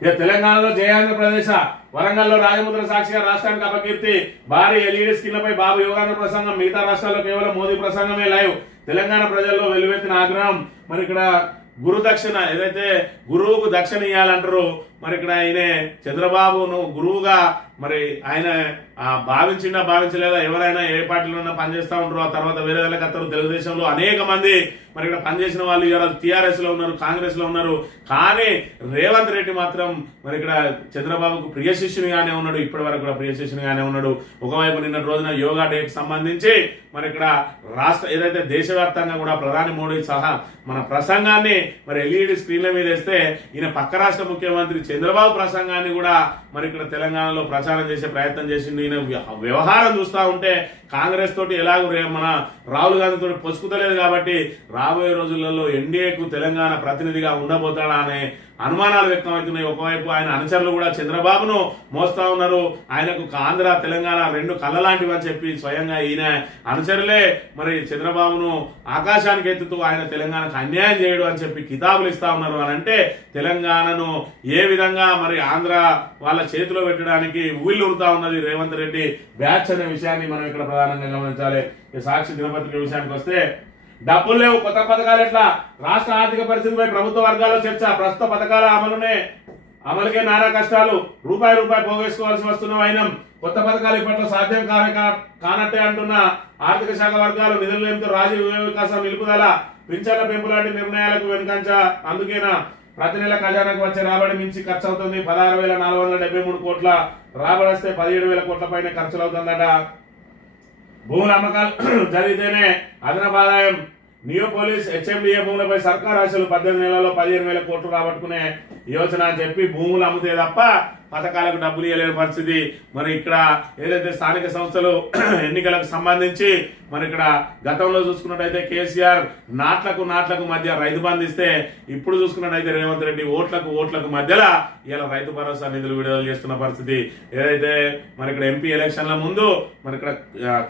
ఇక తెలంగాణలో జయాంధ్రప్రదేశ్, వరంగల్లో రాజముద్ర సాక్షిగా రాష్ట్రానికి అపకీర్తి, భారీ ఎల్ఈడి స్క్రీన్లపై బాబు యోగాంధ్ర ప్రసంగం, మిగతా రాష్ట్రాల్లో కేవలం మోదీ ప్రసంగమే లైవ్. తెలంగాణ ప్రజల్లో వెలువెత్తిన ఆగ్రహం. మరి ఇక్కడ గురు దక్షిణ ఏదైతే గురువుకు దక్షిణ ఇవ్వాలంటారు, మరి ఇక్కడ ఆయన చంద్రబాబును గురువుగా మరి ఆయన భావించలేదా, ఎవరైనా ఏ పార్టీలో పనిచేస్తా ఉంటారు, ఆ తర్వాత వేరే వాళ్ళకి అత్తరు. తెలుగుదేశంలో అనేక మంది మరి ఇక్కడ పనిచేసిన వాళ్ళు ఇవాళ టీఆర్ఎస్ లో ఉన్నారు, కాంగ్రెస్ లో ఉన్నారు. కానీ రేవంత్ రెడ్డి మాత్రం మరి ఇక్కడ చంద్రబాబుకు ప్రియ శిష్యునిగానే ఉన్నాడు, ఇప్పటి వరకు కూడా ప్రియ శిష్యునిగానే ఉన్నాడు. ఒకవైపు నిన్న రోజున యోగా డేకి సంబంధించి మరి ఇక్కడ రాష్ట్ర ఏదైతే దేశవ్యాప్తంగా కూడా ప్రధాని మోడీ సహా మన ప్రసంగాన్ని మరి ఎల్ఈడి స్క్రీన్ల మీద వేస్తే ఈయన పక్క రాష్ట్ర ముఖ్యమంత్రి చంద్రబాబు ప్రసంగాన్ని కూడా మరి ఇక్కడ తెలంగాణలో ప్రచారం చేసే ప్రయత్నం చేసిండు. ఈయన వ్యవహారం చూస్తా ఉంటే కాంగ్రెస్ తోటి ఎలాగో మన రాహుల్ గాంధీ తోటి పొచ్చుకుతలేదు కాబట్టి రాబోయే రోజులలో ఎన్డీఏకు తెలంగాణ ప్రతినిధిగా ఉండబోతాడా అనే అనుమానాలు వ్యక్తమవుతున్నాయి. ఒకవైపు ఆయన అనుచరులు కూడా చంద్రబాబును మోస్తా ఉన్నారు. ఆయనకు ఆంధ్ర తెలంగాణ రెండు కళ్ళ లాంటివి అని చెప్పి స్వయంగా ఈయన అనుచరులే మరి చంద్రబాబును ఆకాశానికి ఎత్తుతూ ఆయన తెలంగాణకు అన్యాయం చేయడు అని చెప్పి కితాబులు ఇస్తా ఉన్నారు. అని అంటే తెలంగాణను ఏ విధంగా మరి ఆంధ్ర వాళ్ళ చేతిలో పెట్టడానికి ఊళ్ళు ఉడతా ఉన్నది రేవంత్ రెడ్డి బ్యాచ్ అనే విషయాన్ని మనం ఇక్కడ ప్రధానంగా గమనించాలి. సాక్షి దినపత్రిక విషయానికి వస్తే డబ్బులు లేవు, కొత్త పథకాలు ఎట్లా, రాష్ట్ర ఆర్థిక పరిస్థితిపై ప్రభుత్వ వర్గాల్లో చర్చ, ప్రస్తుత పథకాల అమలుకే నానా కష్టాలు, రూపాయి పోగేసుకోవాల్సి వస్తున్న వైనం, కొత్త పథకాలు ఇప్పట్లో సాధ్యం కానట్టే అంటున్న ఆర్థిక శాఖ వర్గాలు, నిధులతో రాజీవ్ వికాసం నిలుపుదల, పింఛన్ల పెంపు లాంటి నిర్ణయాలకు వెనుకంచ. అందుకేనా ప్రతి నెల ఖజానాకు వచ్చే రాబడి మించి ఖర్చు అవుతుంది. 16,473 కోట్ల రాబడి వస్తే 17,000 కోట్ల పైన ఖర్చులు అవుతుందట. భూముల అమ్మకాలు జరిగితేనే అదనపు ఆదాయం. నియోపోలిస్ హెచ్ఎండిఏ భూములపై సర్కార్ ఆశలు 18 నెలల్లో 15,000 కోట్లు రాబట్టుకునే యోచన అని చెప్పి భూములు అమ్ముతే తప్ప పథకాలకు డబ్బులు ఇవ్వలేని పరిస్థితి. మరి ఇక్కడ ఏదైతే స్థానిక సంస్థలు ఎన్నికలకు సంబంధించి మరి ఇక్కడ గతంలో చూసుకున్నట్టయితే కేసీఆర్ నాట్లకు మధ్య రైతు బంధు ఇస్తే, ఇప్పుడు చూసుకున్నట్టయితే రేవంత్ రెడ్డి ఓట్లకు మధ్యలో ఇలా రైతు భరోసా నిధులు విడుదల చేస్తున్న పరిస్థితి. ఏదైతే మరి ఇక్కడ ఎంపీ ఎలక్షన్ల ముందు మరి ఇక్కడ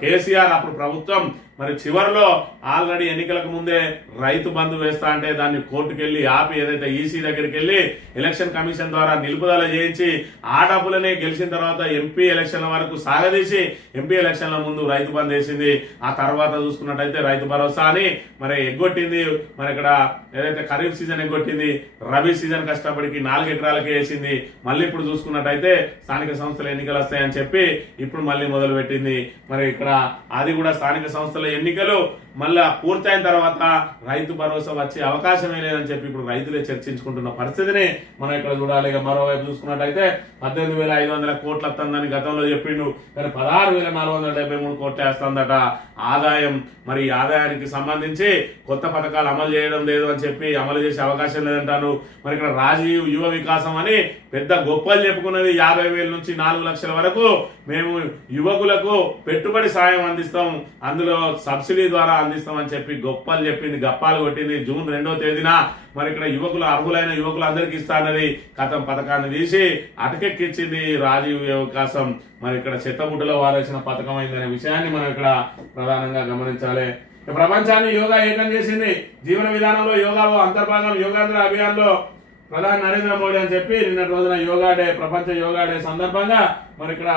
కేసీఆర్ అప్పుడు ప్రభుత్వం మరి చివరిలో ఆల్రెడీ ఎన్నికలకు ముందే రైతు బంధు వేస్తా అంటే దాన్ని కోర్టుకెళ్లి ఆపి ఏదైతే ఈసీ దగ్గరికి వెళ్లి ఎలక్షన్ కమిషన్ ద్వారా నిలుపుదల చేయించి ఆ డబ్బులనే గెలిచిన తర్వాత ఎంపీ ఎలక్షన్ల వరకు సాగదీసి ఎంపీ ఎలక్షన్ల ముందు రైతు బంధు వేసింది. ఆ తర్వాత చూసుకున్నట్టయితే రైతు భరోసా అని మరి ఎగ్గొట్టింది. మరి ఇక్కడ ఏదైతే ఖరీఫ్ సీజన్ ఎగ్గొట్టింది, రబీ సీజన్ కష్టపడికి 4 ఎకరాలకే వేసింది. మళ్ళీ ఇప్పుడు చూసుకున్నట్టయితే స్థానిక సంస్థల ఎన్నికలు వస్తాయని చెప్పి ఇప్పుడు మళ్ళీ మొదలు పెట్టింది. మరి ఇక్కడ అది కూడా స్థానిక సంస్థల ఎన్నికలు మళ్ళా పూర్తయిన తర్వాత రైతు భరోసా వచ్చే అవకాశమే లేదని చెప్పి ఇప్పుడు రైతులే చర్చించుకుంటున్న పరిస్థితిని మనం ఇక్కడ చూడాలి. మరోవైపు చూసుకున్నట్టయితే 18,500 కోట్లు వస్తుందని గతంలో చెప్పిండు, కానీ 16,473 కోట్లు వేస్తుందట ఆదాయం. మరి ఆదాయానికి సంబంధించి కొత్త పథకాలు అమలు చేయడం లేదు అని చెప్పి అమలు చేసే అవకాశం లేదంటారు. మరి ఇక్కడ రాజీవ్ యువ వికాసం అని పెద్ద గొప్పలు చెప్పుకున్నది 50,000 నుంచి 4 లక్షల వరకు మేము యువకులకు పెట్టుబడి సాయం అందిస్తాం, అందులో సబ్సిడీ ద్వారా అందిస్తామని చెప్పి గొప్పలు చెప్పింది, గప్పాలు కొట్టింది. జూన్ 2వ తేదీన మరి ఇక్కడ అర్హులైన యువకులు అందరికీ ఇస్తా అన్నది కథం పథకాన్ని తీసి అటకెక్కించింది రాజీవ్ వికాసం. మరి ఇక్కడ చెత్తబుట్టలో వారేసిన పథకం అయిందనే విషయాన్ని మనం ఇక్కడ ప్రధానంగా గమనించాలి. ప్రపంచాన్ని యోగా ఏకం చేసింది, జీవన విధానంలో యోగా అంతర్భాగం, యోగాంధ్ర అభియాన్ లో ప్రధాని నరేంద్ర మోడీ అని చెప్పి నిన్న రోజున యోగా డే, ప్రపంచ యోగా డే సందర్భంగా మరి ఇక్కడ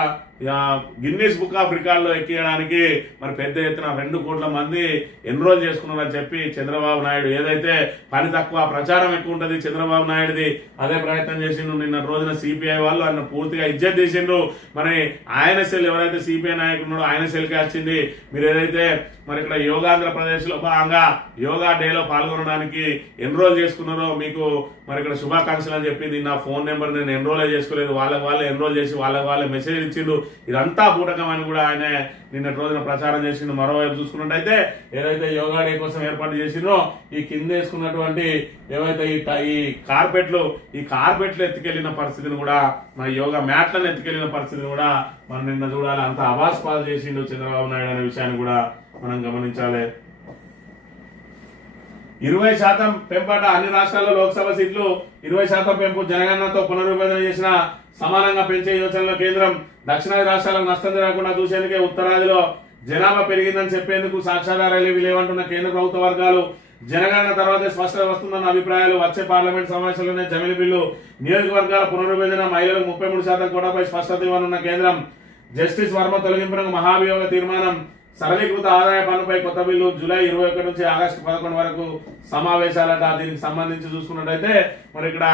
గిన్నీస్ బుక్ ఆఫ్ రికార్డులో ఎక్కియడానికి మరి పెద్ద ఎత్తున 2 కోట్ల మంది ఎన్రోల్ చేసుకున్నారని చెప్పి చంద్రబాబు నాయుడు ఏదైతే పని తక్కువ ప్రచారం ఎక్కువ ఉంటుంది చంద్రబాబు నాయుడుది అదే ప్రయత్నం చేసిండు. నిన్న రోజున సిపిఐ వాళ్ళు ఆయన పూర్తిగా ఇజ్జత్ చేసిండ్రు. మరి ఆయన సెల్ ఎవరైతే సిపిఐ నాయకుడు ఉన్నాడో ఆయన సెల్కి వచ్చింది. మీరు ఏదైతే మరి ఇక్కడ యోగాంధ్రప్రదేశ్ లో భాగంగా యోగా డేలో పాల్గొనడానికి ఎన్రోల్ చేసుకున్నారో మీకు మరి ఇక్కడ శుభాకాంక్షలు అని చెప్పింది. నా ఫోన్ నెంబర్ నేను ఎన్రోల్ చేసుకోలేదు, వాళ్ళే ఎన్రోల్ చేసి వాళ్ళే మెసేజ్ ఇచ్చిండు. ఇదంతా బూటకం అని కూడా ఆయన నిన్నటి రోజున ప్రచారం చేసిండు. మరోవైపు చూసుకున్నట్టయితే ఏదైతే యోగా డే కోసం ఏర్పాటు చేసిండ్రో ఈ కింద వేసుకున్నటువంటి ఏవైతే ఈ కార్పెట్లు ఎత్తుకెళ్లిన పరిస్థితిని కూడా మన యోగా మ్యాట్లను ఎత్తుకెళ్లిన పరిస్థితిని కూడా మనం నిన్న చూడాలి. అంత అవాస్పాలు చేసిండు చంద్రబాబు నాయుడు అనే విషయాన్ని కూడా మనం గమనించాలి. 20% పెంపట అన్ని రాష్ట్రాల్లో లోక్సభ సీట్లు 20% పెంపు జనగణనతో పునర్విభజన చేసిన సమానంగా పెంచే యోచనలో కేంద్రం దక్షిణాది రాష్ట్రాలకు నష్టం జరగకుండా చూసేందుకే ఉత్తరాదిలో జనాభా పెరిగిందని చెప్పేందుకు సాక్ష్యాధారాలు లేవంటున్న కేంద్ర ప్రభుత్వ వర్గాలు జనగణన తర్వాతే స్పష్టత వస్తుందన్న అభిప్రాయాలు. వచ్చే పార్లమెంట్ సమావేశంలోనే జమిలి బిల్లు నియోజకవర్గాల పునర్విభజన మహిళలకు 33% కోటాపై స్పష్టత ఇవ్వనున్న కేంద్రం. జస్టిస్ వర్మ తొలగింపునకు మహాభియోగ తీర్మానం. సరళీకృత ఆదాయ పన్నుపై కొత్త బిల్లు జూలై 21 నుంచి ఆగస్టు 11 వరకు సమావేశాలట. దీనికి సంబంధించి చూసుకున్నట్టయితే మరి ఇక్కడ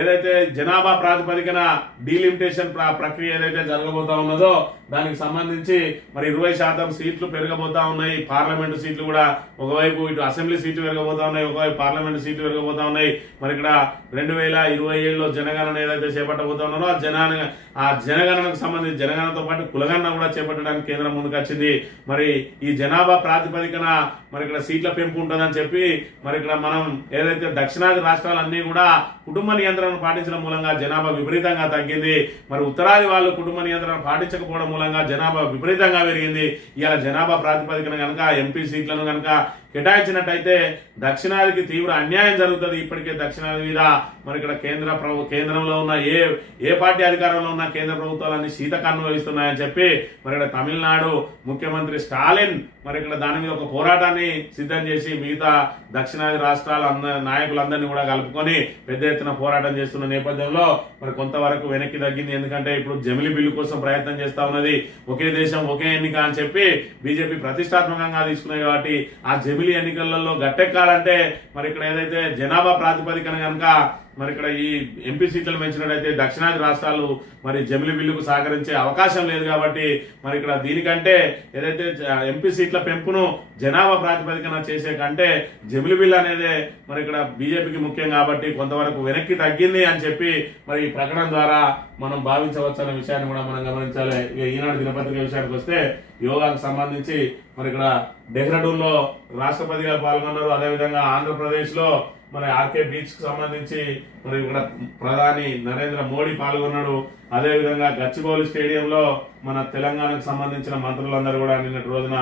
ఏదైతే జనాభా ప్రాతిపదికన డీలిమిటేషన్ ప్రక్రియ ఏదైతే జరగబోతా ఉన్నదో దానికి సంబంధించి మరి 20% సీట్లు పెరగబోతా ఉన్నాయి. పార్లమెంటు సీట్లు కూడా ఒకవైపు ఇటు అసెంబ్లీ సీట్లు పెరగబోతా ఉన్నాయి, ఒకవైపు పార్లమెంటు సీట్లు పెరగబోతా ఉన్నాయి. మరి ఇక్కడ 2027లో జనగణన ఏదైతే చేపట్టబోతా ఉన్నారో ఆ జనగణనకు సంబంధించి జనగణనతో పాటు కులగణన కూడా చేపట్టడానికి కేంద్రం ముందుకు వచ్చింది. మరి ఈ జనాభా ప్రాతిపదికన మరి ఇక్కడ సీట్ల పెంపు ఉంటుందని చెప్పి మరి ఇక్కడ మనం ఏదైతే దక్షిణాది రాష్ట్రాలన్నీ కూడా కుటుంబ నియంత్రణను పాటించడం మూలంగా జనాభా విపరీతంగా తగ్గింది. మరి ఉత్తరాది వాళ్ళు కుటుంబ నియంత్రణ పాటించకపోవడం మూలంగా జనాభా విపరీతంగా పెరిగింది. ఇవాళ జనాభా ప్రాతిపదికన కనుక ఎంపీ సీట్లను కనుక కేటాయించినట్టయితే దక్షిణాదికి తీవ్ర అన్యాయం జరుగుతుంది. ఇప్పటికే దక్షిణాది మీద మరి ఇక్కడ కేంద్రంలో ఉన్న ఏ పార్టీ అధికారంలో ఉన్న కేంద్ర ప్రభుత్వాలన్నీ శీతకన్ను వహిస్తున్నాయని చెప్పి మరి ఇక్కడ తమిళనాడు ముఖ్యమంత్రి స్టాలిన్ మరి ఇక్కడ దాని మీద ఒక పోరాటాన్ని సిద్ధం చేసి మిగతా దక్షిణాది రాష్ట్రాల నాయకులందరినీ కూడా కలుపుకొని పెద్ద ఎత్తున పోరాటం చేస్తున్న నేపథ్యంలో మరి కొంతవరకు వెనక్కి తగ్గింది. ఎందుకంటే ఇప్పుడు జమిలి బిల్లు కోసం ప్రయత్నం చేస్తా ఉన్నది. ఒకే దేశం ఒకే ఎన్నిక అని చెప్పి బీజేపీ ప్రతిష్టాత్మకంగా తీసుకున్నాయి. కాబట్టి ఆ జమిలి ఎన్నికలలో గట్టెక్కాలంటే మరి ఇక్కడ ఏదైతే జనాభా ప్రాతిపదికన కనుక మరి ఇక్కడ ఈ ఎంపీ సీట్లను పెంచినట్టయితే దక్షిణాది రాష్ట్రాలు మరి జమిలి బిల్లుకు సహకరించే అవకాశం లేదు. కాబట్టి మరి ఇక్కడ దీనికంటే ఏదైతే ఎంపీ సీట్ల పెంపును జనాభా ప్రాతిపదికన చేసే కంటే జమిలి బిల్లు అనేది మరి ఇక్కడ బీజేపీకి ముఖ్యం. కాబట్టి కొంతవరకు వెనక్కి తగ్గింది అని చెప్పి మరి ఈ ప్రకటన ద్వారా మనం భావించవచ్చు అనే విషయాన్ని కూడా మనం గమనించాలి. ఇక ఈనాడు దినపత్రిక విషయానికి వస్తే యోగాకు సంబంధించి మరి ఇక్కడ డెహ్రాడూన్ లో రాష్ట్రపతిగా పాల్గొన్నారు. అదేవిధంగా ఆంధ్రప్రదేశ్ లో మరి ఆర్కే బీచ్ కు సంబంధించి మరి ఇక్కడ ప్రధాని నరేంద్ర మోడీ పాల్గొన్నాడు. అదేవిధంగా గచ్చిబౌలి స్టేడియంలో మన తెలంగాణకు సంబంధించిన మంత్రులందరూ కూడా నిన్నటి రోజున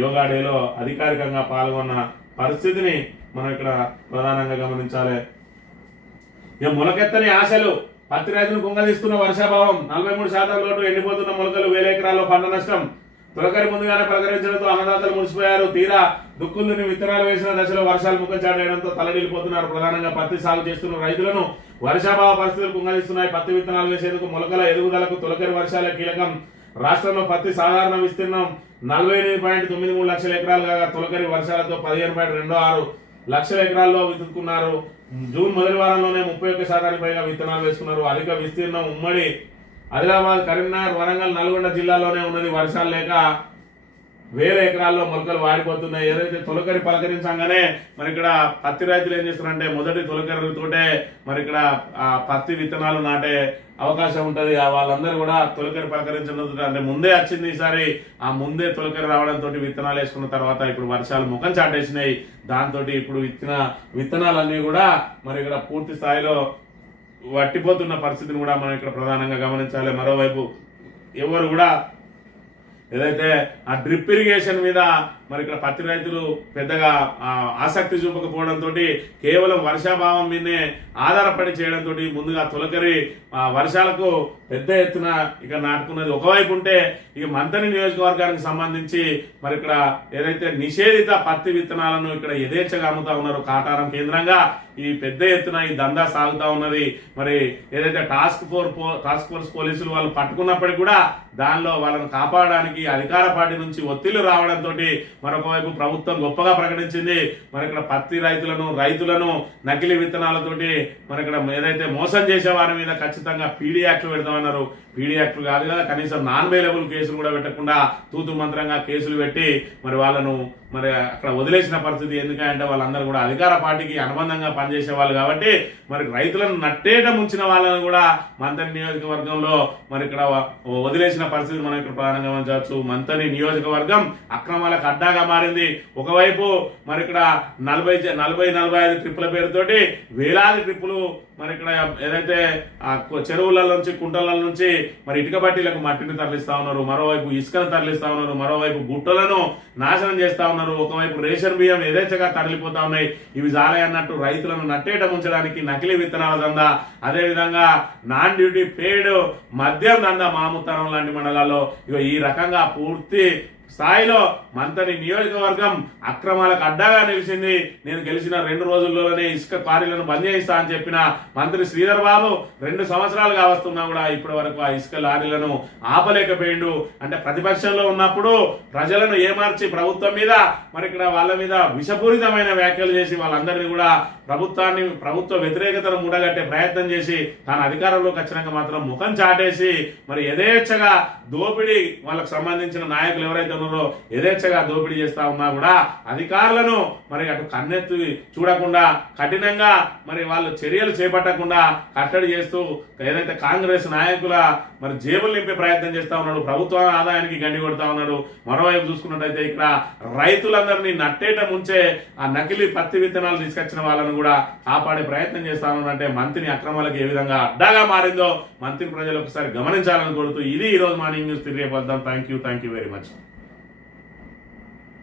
యోగా డేలో అధికారికంగా పాల్గొన్న పరిస్థితిని మనం ఇక్కడ ప్రధానంగా గమనించాలి. ఇక మొలకెత్తని ఆశలు పత్తి రైతును కుంగదీస్తున్న వర్షాభావం. 43% లోటు ఎండిపోతున్న మొలకలు, 1000 ఎకరాల్లో పంట నష్టం. తొలకరి ముందుగానే పలకరించడంతో అన్నదాతలు మురిసిపోయారు. తీరా దుక్కుల్ని విత్తనాలు వేసిన దశలో వర్షాలు ముఖం చాటేయడంతో తలడిల్లిపోతున్నారు. ప్రధానంగా పత్తి సాగు చేస్తున్న రైతులను వర్షాభావ పరిస్థితులు కుంగదీస్తున్నాయి. పత్తి విత్తనాలు వేసేందుకు మొలకల ఎదుగుదలకు తొలకరి వర్షాలే కీలకం. రాష్ట్రంలో పత్తి సాధారణ విస్తీర్ణం 48.93 లక్షల ఎకరాలు కాగా తొలకరి వర్షాలతో 15.26 లక్షల ఎకరాల్లో విత్తుకున్నారు. జూన్ మొదటి వారంలోనే 31% పైగా విత్తనాలు వేసుకున్నారు. అధిక విస్తీర్ణం ఉమ్మడి ఆదిలాబాద్, కరీంనగర్, వరంగల్, నల్గొండ జిల్లాలోనే ఉన్నది. వర్షాలు లేక 1000 ఎకరాల్లో మొలకలు వాడిపోతున్నాయి. ఏదైతే తొలకరి పలకరించగానే మరి ఇక్కడ పత్తి రైతులు ఏం చేస్తారంటే మొదటి తొలకరితోటే మరి ఇక్కడ పత్తి విత్తనాలు నాటే అవకాశం ఉంటది. వాళ్ళందరూ కూడా తొలకరి పలకరించడం అంటే ముందే వచ్చింది. ఈసారి ఆ ముందే తొలకరి రావడంతో విత్తనాలు వేసుకున్న తర్వాత ఇప్పుడు వర్షాలు ముఖం చాటేసినాయి. దాంతో ఇప్పుడు విత్తనాలన్నీ కూడా మరి ఇక్కడ పూర్తి స్థాయిలో వట్టిపోతున్న పరిస్థితిని కూడా మనం ఇక్కడ ప్రధానంగా గమనించాలి. మరోవైపు ఎవరు కూడా ఏదైతే ఆ డ్రిప్ ఇరిగేషన్ మీద మరి ఇక్కడ పత్తి రైతులు పెద్దగా ఆసక్తి చూపకపోవడంతో కేవలం వర్షాభావం మీదనే ఆధారపడి చేయడంతో ముందుగా తొలకరి వర్షాలకు పెద్ద ఎత్తున ఇక నాటుకున్నది ఒకవైపు ఉంటే ఇక మంతని నియోజకవర్గానికి సంబంధించి మరి ఇక్కడ ఏదైతే నిషేధిత పత్తి విత్తనాలను ఇక్కడ యథేచ్ఛగా అమ్ముతా ఉన్నారు కాటారం కేంద్రంగా ఈ పెద్ద ఎత్తున ఈ దందా సాగుతా ఉన్నది. మరి ఏదైతే టాస్క్ ఫోర్స్ పోలీసులు వాళ్ళు పట్టుకున్నప్పటికీ కూడా దానిలో వాళ్ళను కాపాడడానికి అధికార పార్టీ నుంచి ఒత్తిళ్లు రావడంతో మరొక వైపు ప్రభుత్వం గొప్పగా ప్రకటించింది. మరి ఇక్కడ పత్తి రైతులను నకిలీ విత్తనాలతోటి మరి ఇక్కడ ఏదైతే మోసం చేసే వారి మీద ఖచ్చితంగా పీడీ యాక్ట్లు పెడతామన్నారు. పీడీ యాక్ట్లు కాదు కదా, కనీసం నాన్ అవైలబుల్ కేసులు కూడా పెట్టకుండా తూతు మంత్రంగా కేసులు పెట్టి మరి వాళ్ళను మరి అక్కడ వదిలేసిన పరిస్థితి. ఎందుకంటే వాళ్ళందరూ కూడా అధికార పార్టీకి అనుబంధంగా పనిచేసే వాళ్ళు కాబట్టి మరి రైతులను నట్టేట ముంచిన వాళ్ళని కూడా మంతని నియోజకవర్గంలో మరి ఇక్కడ వదిలేసిన పరిస్థితి మనం ఇక్కడ ప్రధానంగా గమనించవచ్చు. మంతని నియోజకవర్గం అక్రమాలకు అడ్డాగా మారింది. ఒకవైపు మరి ఇక్కడ 40-45 ట్రిప్పుల పేరుతోటి వేలాది ట్రిప్పులు మరి ఇక్కడ ఏదైతే చెరువుల నుంచి కుంటల నుంచి మరి ఇటుక బట్టీలకు మట్టిని తరలిస్తా ఉన్నారు, మరోవైపు ఇసుకను తరలిస్తా ఉన్నారు, మరోవైపు గుట్టలను నాశనం చేస్తా ఉన్నారు, ఒకవైపు రేషన్ బియ్యం యథేచ్ఛగా తరలిపోతా ఉన్నాయి. ఇవి జాలయన్నట్టు రైతులను నట్టేట ముంచడానికి నకిలీ విత్తనాల దందా, అదేవిధంగా నాన్ డ్యూటీ పేడ్ మద్యం దందా మాముతారం లాంటి మండలాల్లో ఈ రకంగా పూర్తి స్థాయిలో మంతని నియోజకవర్గం అక్రమాలకు అడ్డాగా నిలిచింది. నేను గెలిచిన 2 రోజుల్లోనే ఇసుక క్వారీలను బంద్ చేయిస్తా అని చెప్పిన మంత్రి శ్రీధర్ బాబు 2 సంవత్సరాలుగా వస్తున్నా కూడా ఇప్పటి వరకు ఆ ఇసుక లారీలను ఆపలేకపోయిండు. అంటే ప్రతిపక్షంలో ఉన్నప్పుడు ప్రజలను ఏమార్చి ప్రభుత్వం మీద మరి ఇక్కడ వాళ్ళ మీద విషపూరితమైన వ్యాఖ్యలు చేసి వాళ్ళందరినీ కూడా ప్రభుత్వ వ్యతిరేకతను మూడగట్టే ప్రయత్నం చేసి తాను అధికారంలోకి వచ్చినాక మాత్రం ముఖం చాటేసి మరి యథేచ్ఛగా దోపిడీ వాళ్ళకు సంబంధించిన నాయకులు ఎవరైతే ఉన్నారో యథేచ్ఛగా దోపిడీ చేస్తా ఉన్నా కూడా అధికారులను మరి అటు కన్నెత్తి చూడకుండా కఠినంగా మరి వాళ్ళు చర్యలు చేపట్టకుండా కట్టడి చేస్తూ ఏదైతే కాంగ్రెస్ నాయకుల మరి జేబులు నింపే ప్రయత్నం చేస్తా ఉన్నాడు, ప్రభుత్వ ఆదాయానికి గండి కొడతా ఉన్నాడు. మరోవైపు చూసుకున్నట్టయితే ఇక్కడ రైతులందరినీ నట్టేట ముంచే ఆ నకిలీ పత్తి విత్తనాలు తీసుకొచ్చిన వాళ్ళను కూడా కాపాడే ప్రయత్నం చేస్తా ఉన్నాడంటే మంత్రిని అక్రమాలకు ఏ విధంగా అడ్డాగా మారిందో మంత్రి ప్రజలు ఒకసారి గమనించాలని కోరుతూ ఇది ఈ రోజు మార్నింగ్ న్యూస్. తిరిగి వద్దాం. Thank you very much.